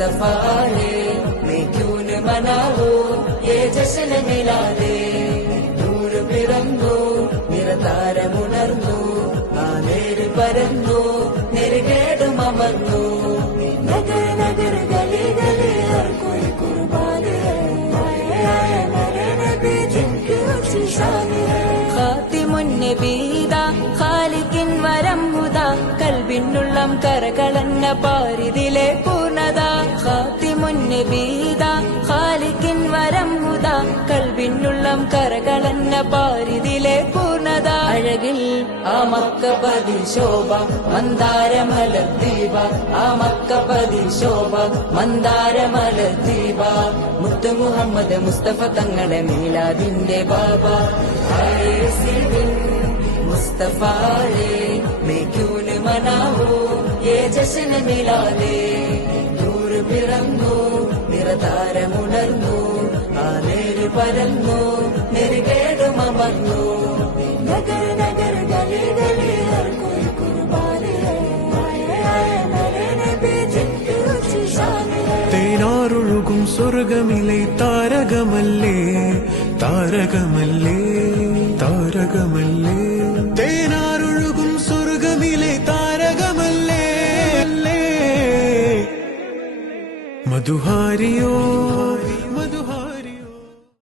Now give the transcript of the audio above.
मुस्तफा है मैं क्यों न मनाऊं ये जश्न मिलादे നൂർ പിറന്നു നിറതാരമുണർന്നു ആ നേര് പരന്നു നെരുകേടും അമർന്നു നഗർ നഗർ ഗലി ഗലി ഹർ കോയി കുർബാൻ ഹൈ ആയ മേരെ നബി ജിൻകി ഊंची शान है ഖാതിമുൻ നബീദ ഖാലിഖിൻ വരം ഹുദാ കൽബിനുള്ളം കരകളന്ന പാരിതിലെ പൂർണ്ണത ഖാതിമുൻ നബീദ ഖാലിഖിൻ വരം ഹുദാ കൽബിനുള്ളം കരകളന്ന പാരിതിലെ പൂർണ്ണത അഴകിൽ ആ മക്കപതി ശോഭ മന്ദാരമലർദീപ ആ മക്കപതി ശോഭ മന്ദാരമലർദീപ മുത്ത് മുഹമ്മദ് മുസ്തഫ തങ്ങളുടെ മീലാദിന്റെ ബാബ मुस्तफा है मैं क्यों न मनाऊं ये जश्न मिलादे നൂർ പിറന്നു നിറതാരമുണർന്നു ആ നേര് പരന്നു നെരുകേടും അമർന്നു നഗർ നഗർ ഗലി ഗലി ഹർ കോയി കുർബാൻ ഹൈ ആയ മേരെ നബി ജിൻകി ഊंची शान है തേനാറൊഴുകും സ്വർഗമിലെ താരകമല്ലേ താരകമല്ലേ താരകമല്ലേ തേനാറൊഴുകും സ്വർഗമിലെ താരകമല്ലേ മധുഹാരിയോ